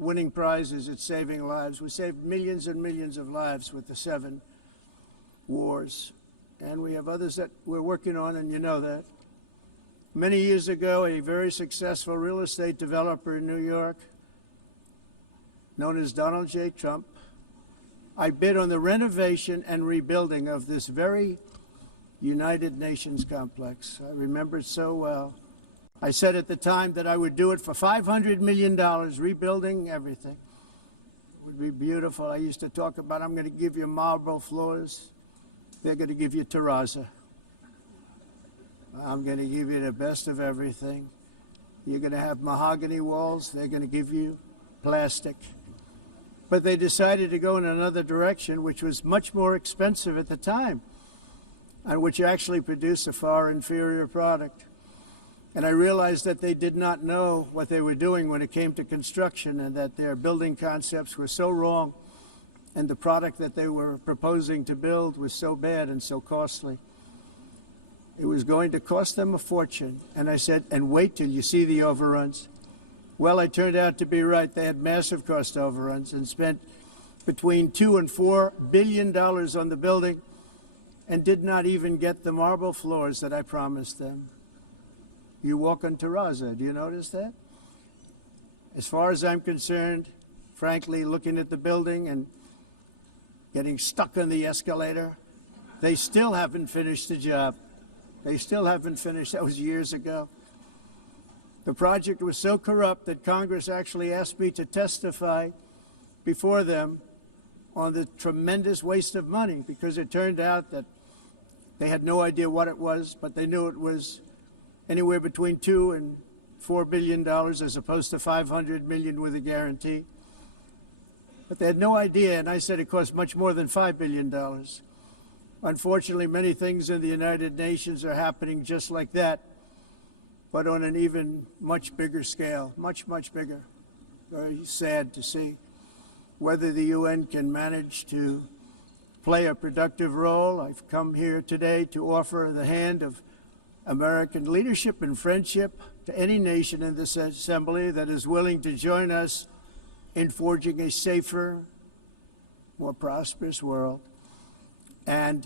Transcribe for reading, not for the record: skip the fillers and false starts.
winning prizes at saving lives. We saved millions and millions of lives with the 7 wars. And we have others that we're working on, and you know that. Many years ago, a very successful real estate developer in New York, known as Donald J. Trump, I bid on the renovation and rebuilding of this very United Nations complex. I remember it so well. I said at the time that I would do it for $500 million, rebuilding everything. It would be beautiful. I used to talk about, I'm going to give you marble floors. They're going to give you Terrazzo. I'm going to give you the best of everything. You're going to have mahogany walls. They're going to give you plastic. But they decided to go in another direction, which was much more expensive at the time, and which actually produced a far inferior product. And I realized that they did not know what they were doing when it came to construction, and that their building concepts were so wrong, and the product that they were proposing to build was so bad and so costly. It was going to cost them a fortune. And I said, and wait till you see the overruns. Well, I turned out to be right. They had massive cost overruns and spent between $2 and $4 billion on the building and did not even get the marble floors that I promised them. You walk on Terrazzo, do you notice that? As far as I'm concerned, frankly, looking at the building and getting stuck on the escalator, they still haven't finished the job. They still haven't finished. That was years ago. The project was so corrupt that Congress actually asked me to testify before them on the tremendous waste of money, because it turned out that they had no idea what it was, but they knew it was anywhere between $2 and $4 billion as opposed to $500 million with a guarantee. But they had no idea, and I said it cost much more than $5 billion. Unfortunately, many things in the United Nations are happening just like that, but on an even much bigger scale, much, much bigger. Very sad to see. Whether the UN can manage to play a productive role, I've come here today to offer the hand of American leadership and friendship to any nation in this assembly that is willing to join us in forging a safer, more prosperous world. And